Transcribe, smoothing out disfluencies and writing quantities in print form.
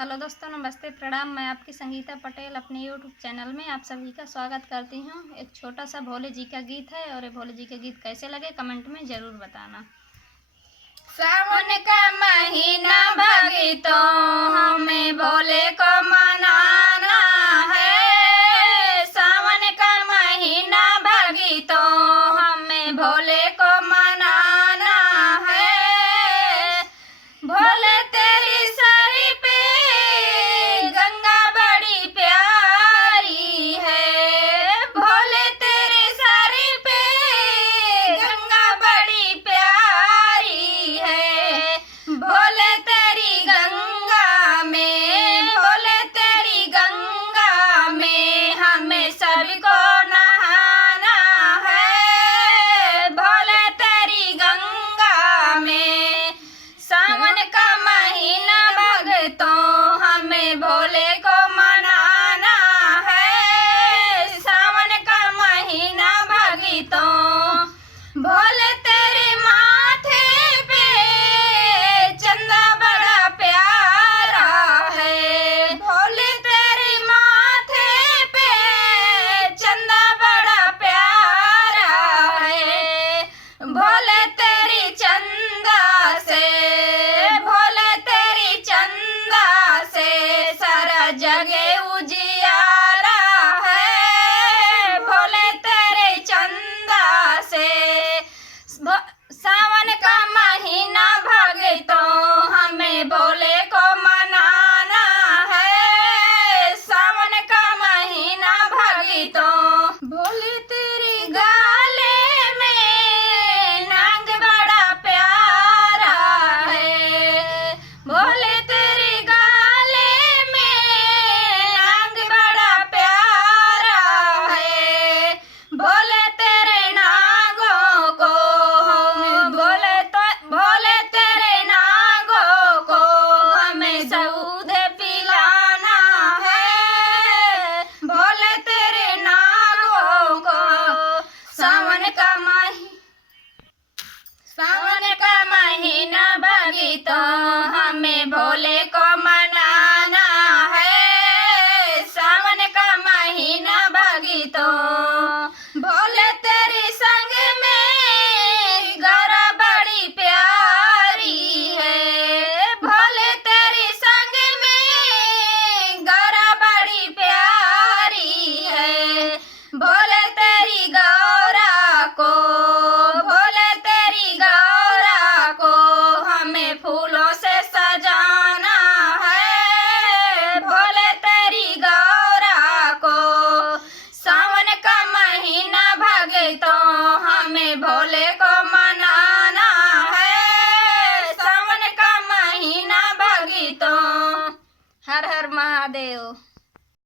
Hello दोस्तों, नमस्ते, प्रणाम। मैं आपकी संगीता पटेल अपने यूट्यूब चैनल में आप सभी का स्वागत करती हूँ। एक छोटा सा भोले जी का गीत है और ये भोले जी के गीत कैसे लगे कमेंट में ज़रूर बताना। सावन का महीना भगी तो हमें भोले को मनाना है। सावन का महीना भगी तो हमें भोले को मनाना है। भोले तेरी सरी पे गंगा बड़ी प्यारी है। भोले तेरी सरी पे गंगा बड़ी प्यारी है। भोले तेरी गंगा में, भोले तेरी गंगा में हमें सबको नहाना है। भोले तेरी गंगा में सावन का महीना भगतों हमें भोले को मनाना है। सावन का महीना भगतों भोले तेरे माथे पे चंदा बड़ा प्यारा है। भोले तेरे माथे पे चंदा बड़ा प्यारा है। भोले तेरी चंदा से, भोले तेरी चंदा से सारा जगे उजियारा है। भोले तेरे चंदा से सावन का महीना भगतों हमें भोले को मनाना है। सावन का महीना भगतों भोले तेरी गाले में नाग बड़ा प्यारा है। भोले तेरी गाले में नाग बड़ा प्यारा है। भोले तेरे नागों को भोले तेरे नागों को हमें दूध पिलाना है। भोले तेरे नागों को सावन का महीना भगी तो हमें भोले को मनाना है। सावन का महीना भगी तो भोले तेरी संग में गौरा बड़ी प्यारी है। भोले तेरी संग में गौरा बड़ी प्यारी है। भोले तेरी गौरा को, भोले तेरी गौरा को हमें फूलों से सजाना है। भोले तेरी गौरा को सावन का महीना भगतों हमें भोले को मनाना है। सावन का महीना भगतों। हर हर महादेव।